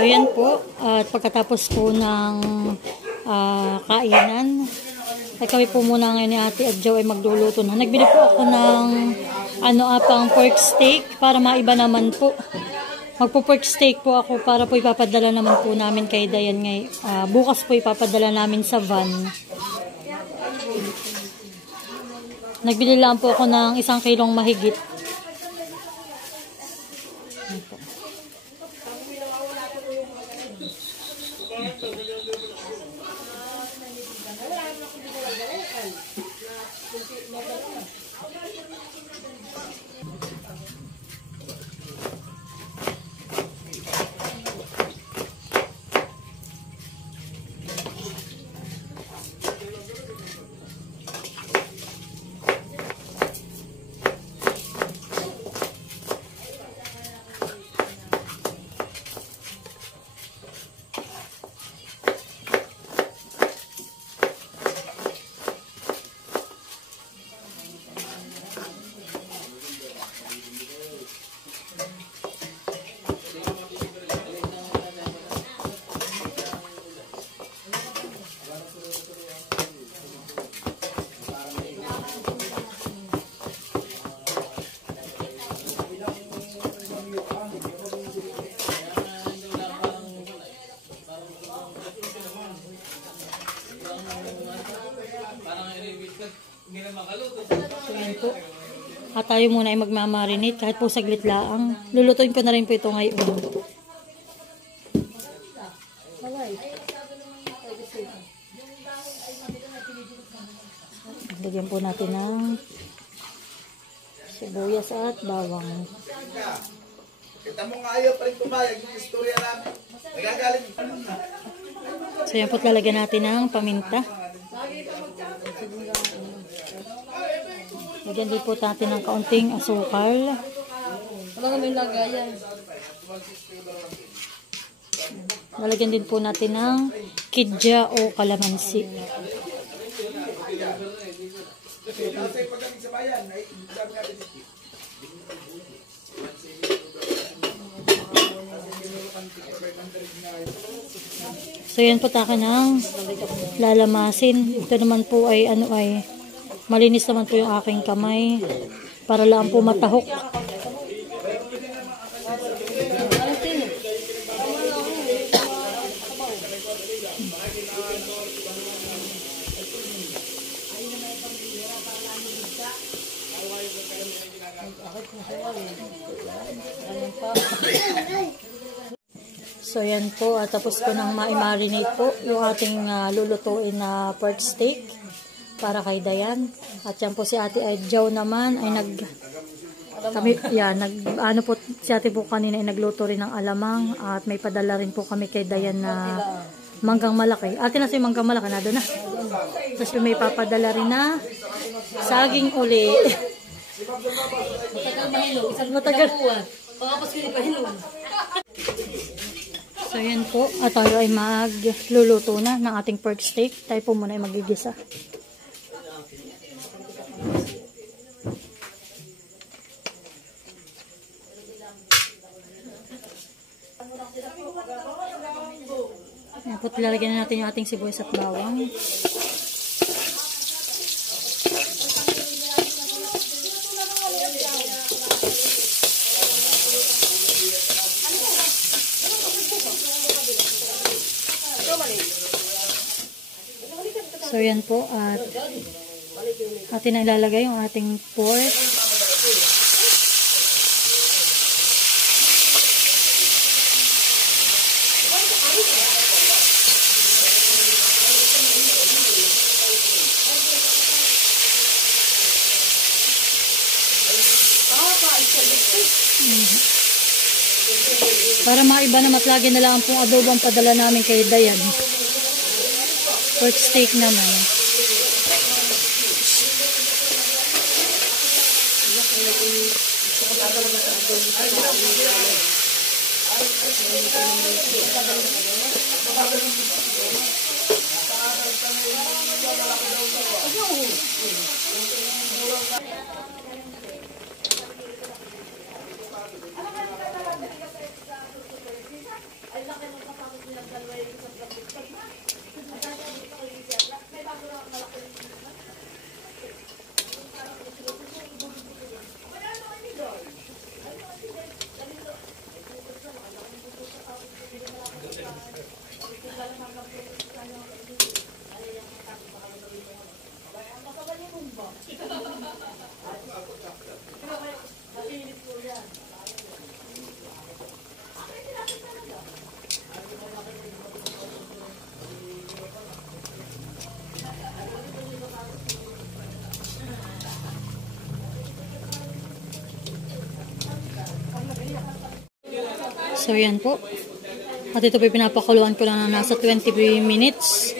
So yan po, at pagkatapos po ng kainan, ay kami po muna ngayon ni Ate at Joe ay magluluto na. Nagbili po ako ng pang pork steak para maiba naman po. Magpo-pork steak po ako para po ipapadala naman po namin kay Dayan ngayon. Bukas po ipapadala namin sa van. Nagbili lang po ako ng 1 kilong mahigit. So yan po. At tayo muna ay magmamarinate kahit po saglit lang. Lulutuin ko na rin po ito ngayon. Lagyan po natin ng sibuyas at bawang. Kita mo nga ayaw pa rin pumayag yung istorya namin. Nagagaling. So yan po, lalagyan natin ng paminta. Lagyan din po natin ng kaunting asukal. Wala may lagayan. Lalagyan din po natin ng kidja o kalamansi. So yan po taka ng lalamasin. Ito naman po ay malinis naman po yung aking kamay para lang po matahok. So yan po, tapos ko nang ma-marinate po yung ating lulutuin na pork steak para kay Dayan. At yan po si Ate Joe naman ay po si Ate po kanina ay nagluto rin ng alamang at may padala rin po kami kay Dayan na manggang malaki. Ate na si manggang malaki na doon na. Tapos may papadala rin na saging uli. Matagal mahilo. Matagal. Pagkapos ko hindi pahilo. So yan po, at tayo ay magluluto na ng ating pork steak. Tayo po muna ay magigisa. Yan po, lalagyan na natin yung ating sibuyas at bawang. So yan po, at atin na ilalagay yung ating pork. Para maiba na matlagyan na lang pong adobo ang padala namin kay Dayan. Pork steak naman. So, yan po. At ito po pinapakuluan ko lang na nasa 20 minutes.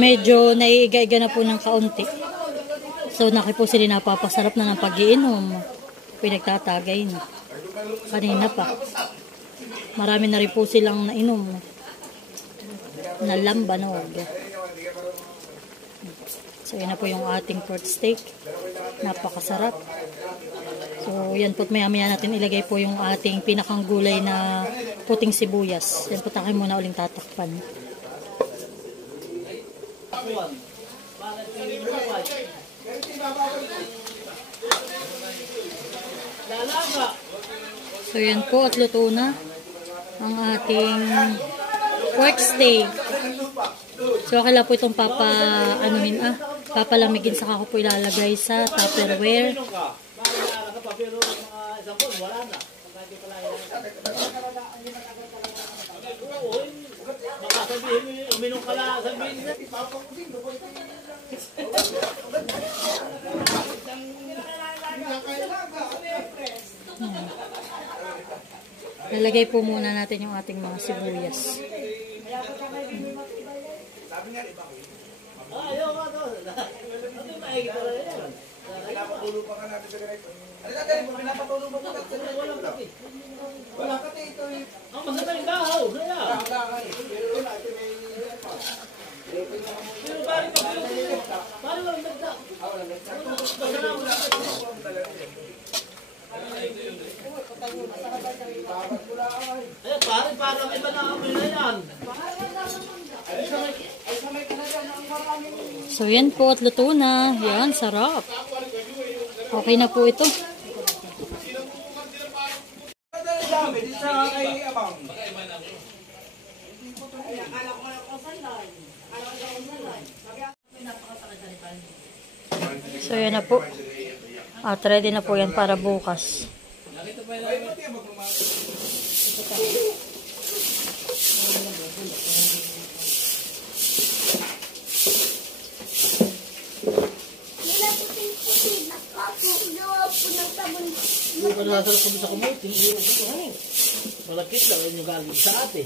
Medyo naiiga-iga na po ng kaunti. So, naki po sila napapasarap na ng pag-iinom. Pinagtatagay na. Kanina pa. Marami na rin po silang nainom. Nalambanog. So, yan na po yung ating pork steak. Napakasarap. So, yan po. Maya-maya natin ilagay po yung ating pinakang gulay na puting sibuyas. Yan po tayo muna uling tatakpan. So, yan po. At luto na ang ating pork steak. So, akala po itong papalamigin sa ako po ilalagay sa Tupperware. Lalagay po muna natin yung ating mga sibuyas. Pinapatulo pa ka natin sa ganito. Ano na ganito? Pinapatulo pa ka natin sa ganito. Wala ka dito eh. Ang magandang dahaw. Pero bari pa bari walang nagda. Ay, pare, parang iba na kami na yan. So, yan po at luto na. Yan, sarap. Okay na po ito. So, yan na po. At ready na po yan para bukas. Hindi pa nasarap kami sa kumuti. Malakit lang yung galing sa atin.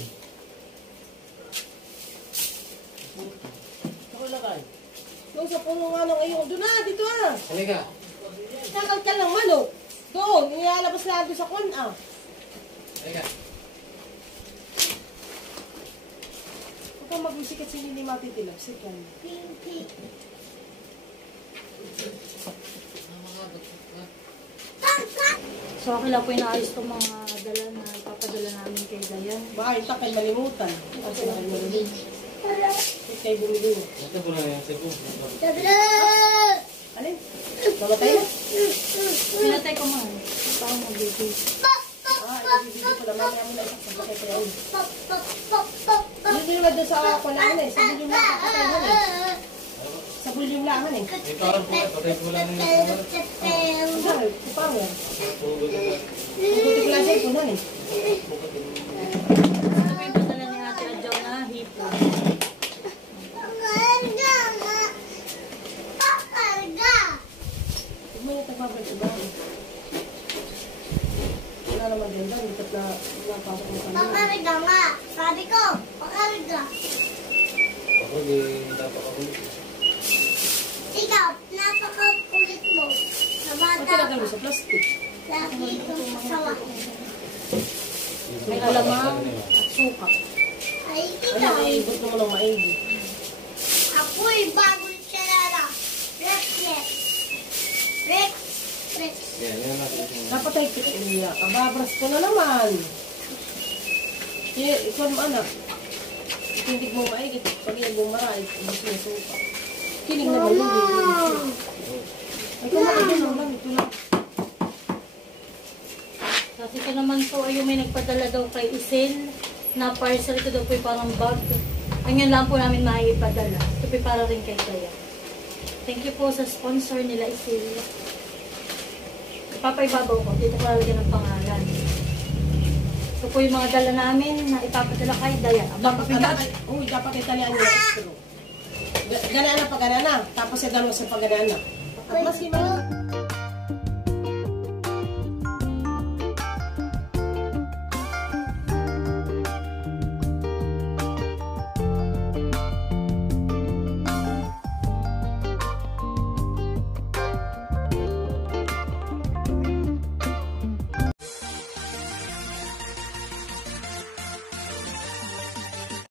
Ako lagay. Doon sa puno nga ng ayun. Doon na, dito ah. Halika. Kakal ka lang manok. Doon, inialabas lang doon sa kun ah. Halika. Huwag kang mag-musikat sa hindi matitilap. Sikan. So, ako lang po inaayos itong mga dala na ipapadala namin kay Dayan. Baka yung takay malimutan. Kasi malimutan. Kaya bumili mo. Ito po na yung seko. Alin? Mamatay na? Pinatay ko man. Paano mag-bibig? Ibibigay ko lang. Mamaya mo na isang sabakay kaya yun. Hindi naman doon sa ako lang eh. Sa bulyong lang kapatay mo eh. Sa bulyong lang eh. Parang po, patay po lang yung Ang dahil, si Power. Ang buti ko lang siya ito nun eh. Ito po yung padala ni Ate Adjaw na hipon. Huwag mo yung tagbabalik sa bahay. Wala naman din doon. Lipat na napasok mo sa mga. Pakarga nga. Sabi ko, pakarga. Ako di dapat ako. Ikaw, napakakulit mo. Sa Ang bata tinatalo sa plastic. lagi itong kasawa. May alamang at suka. Ay, Ay, ikaw. naiibot naman ng maigi. Ako'y bagong tsalala. Rex, yes. Rex, Rex. Yan, yan natin. Dapat ay kita niya. Kababras ko na naman. Ikaw mo anak. Itindig mo maigi. Pag iyan mo maray, ibig mo suka. Kiling naman hindi. Ay, kumain din lang. Ito lang. Kasi ito naman po ay yung may nagpadala daw kay Isil na parcel. Ito daw po yung parang bag. Ang yan lang po namin maipadala. Ito po yung para rin kay Kaya. Thank you po sa sponsor nila Isil. Ipapaibabaw ko. Dito ko lalagyan ng pangalan. Ito po yung mga dala namin na ipapadala kay Dayan. Dapat italian niya extra. Ganaan na pag ganaan na. Tapos yung dalawa sa pag ganaan na. At mas